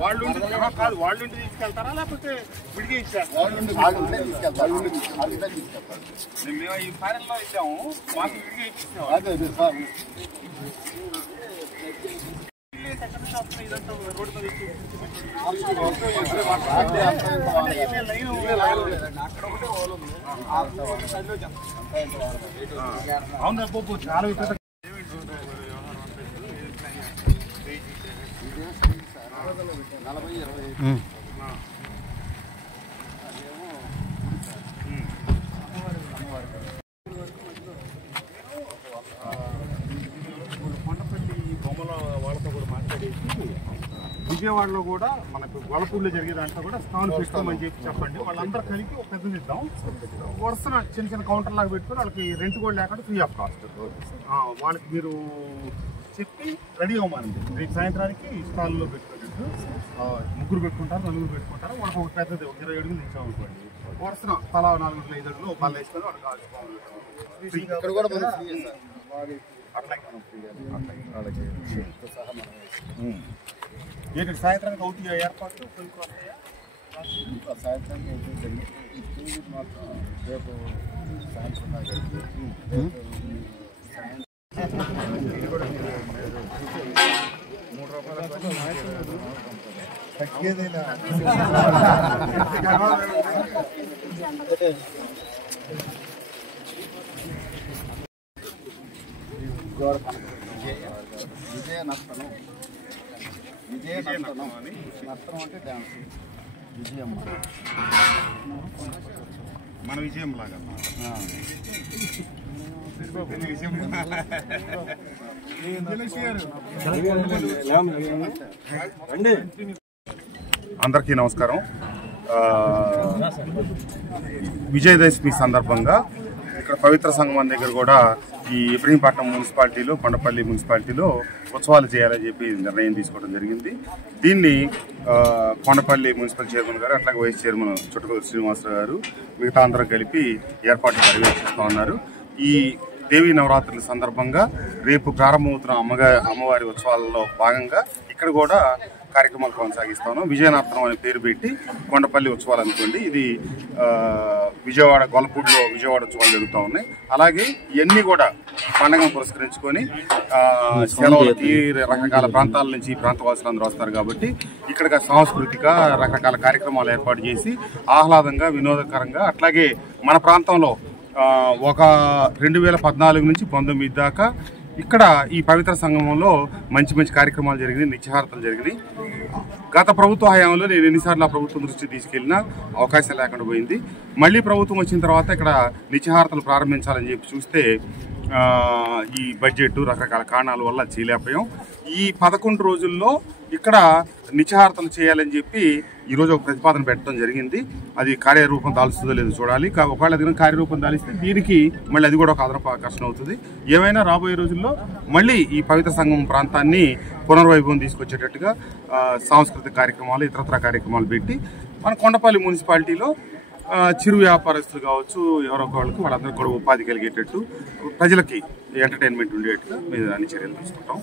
వాళ్ళు కాదు, వాళ్ళు తీసుకెళ్తారా లేకపోతే విడిగా ఇచ్చారు? మేము ఈ ఫారెన్లో ఇచ్చాము, మాకు విడిగా ఇచ్చాము. అవును బాబు, చాలా విపరీత విజయవాడలో కూడా మనకు గొల్లపూడిలో జరిగే దాంట్లో కూడా స్టాల్ పెట్టుకోమని చెప్పండి. వాళ్ళందరూ కలిపి ఒక పెద్దది ఇద్దాం. వరుసన చిన్న చిన్న కౌంటర్ లాగా పెట్టుకుని వాళ్ళకి రెంట్ కూడా లేకుండా ఫ్రీ ఆఫ్ కాస్ట్. వాళ్ళకి మీరు చెప్పి రెడీ అవ్వమనండి. రేపు సాయంత్రానికి స్టాల్లో పెట్టుకోవచ్చు. ముగ్గురు పెట్టుకుంటారు, నలుగురు పెట్టుకుంటారు. వాళ్ళకి ఒక పెద్దది 20 అడుగులు ఇచ్చామనుకోండి. వరుసన తలా 4 అడుగులు 5 అడుగులు పళ్ళు వేసుకొని వాళ్ళకి ఏంటంటే సాయంత్రానికి అవుతాయి ఏర్పాట్లు సాయంత్రానికి మాత్రం రేపు విజయ నర్తనం నర్తనం అంటే డ్యాన్స్. విజయమ్మ మన విజయం లాగా అందరికీ నమస్కారం. విజయదశమి సందర్భంగా ఇక్కడ పవిత్ర సంగమం దగ్గర కూడా ఈ ఇబ్రహీంపట్నం మున్సిపాలిటీలో, కొండపల్లి మున్సిపాలిటీలో ఉత్సవాలు చేయాలని చెప్పి నిర్ణయం తీసుకోవడం జరిగింది. దీన్ని కొండపల్లి మున్సిపల్ చైర్మన్ గారు, అట్లాగే వైస్ చైర్మన్ చుట్టకూరు శ్రీనివాసరావు గారు, మిగతా అందరూ కలిపి ఏర్పాట్లు పర్యవేక్షిస్తూ ఉన్నారు. ఈ దేవీ నవరాత్రుల సందర్భంగా రేపు ప్రారంభమవుతున్న అమ్మవారి ఉత్సవాలలో భాగంగా ఇక్కడ కూడా కార్యక్రమాలు కొనసాగిస్తాను. విజయనర్తనం అనే పేరు పెట్టి కొండపల్లి ఉత్సవాలు అనుకోండి. ఇది విజయవాడ గొల్లపూడిలో విజయవాడ ఉత్సవాలు జరుగుతూ ఉన్నాయి. అలాగే ఇవన్నీ కూడా పండుగను పురస్కరించుకొని సెలవులకి రకరకాల ప్రాంతాల నుంచి ప్రాంతవాసులందరూ వస్తారు కాబట్టి ఇక్కడ సాంస్కృతిక రకరకాల కార్యక్రమాలు ఏర్పాటు చేసి ఆహ్లాదంగా, వినోదకరంగా, అట్లాగే మన ప్రాంతంలో ఒక 2014 నుంచి 19 దాకా ఇక్కడ ఈ పవిత్ర సంగమంలో మంచి మంచి కార్యక్రమాలు జరిగినాయి, నిత్యహారతలు జరిగినాయి. గత ప్రభుత్వ హయాంలో నేను ఎన్నిసార్లు ఆ ప్రభుత్వం దృష్టి తీసుకెళ్లినా అవకాశం లేకుండా పోయింది. మళ్ళీ ప్రభుత్వం వచ్చిన తర్వాత ఇక్కడ నిత్యహారతలు ప్రారంభించాలని చెప్పి చూస్తే ఈ బడ్జెట్ రకరకాల కారణాల వల్ల చేయలేకపోయాం. ఈ 11 రోజుల్లో ఇక్కడ నిత్యహారతలు చేయాలని చెప్పి ఈరోజు ఒక ప్రతిపాదన పెట్టడం జరిగింది. అది కార్యరూపం దాల్స్తుందో లేదో చూడాలి. ఒకవేళ అది కార్యరూపం దాలిస్తే దీనికి మళ్ళీ అది కూడా ఒక అదనపు ఆకర్షణ అవుతుంది. ఏమైనా రాబోయే రోజుల్లో మళ్ళీ ఈ పవిత్ర సంగమం ప్రాంతాన్ని పునర్వైభవం తీసుకొచ్చేటట్టుగా సాంస్కృతిక కార్యక్రమాలు, ఇతరత్ర కార్యక్రమాలు పెట్టి మన కొండపల్లి మున్సిపాలిటీలో చిరు వ్యాపారస్తులు కావచ్చు, ఎవరో వాళ్ళకి వాళ్ళందరికీ కూడా ఉపాధి కలిగేటట్టు, ప్రజలకి ఎంటర్టైన్మెంట్ ఉండేట్టుగా మేము అన్ని చర్యలు తీసుకుంటాం.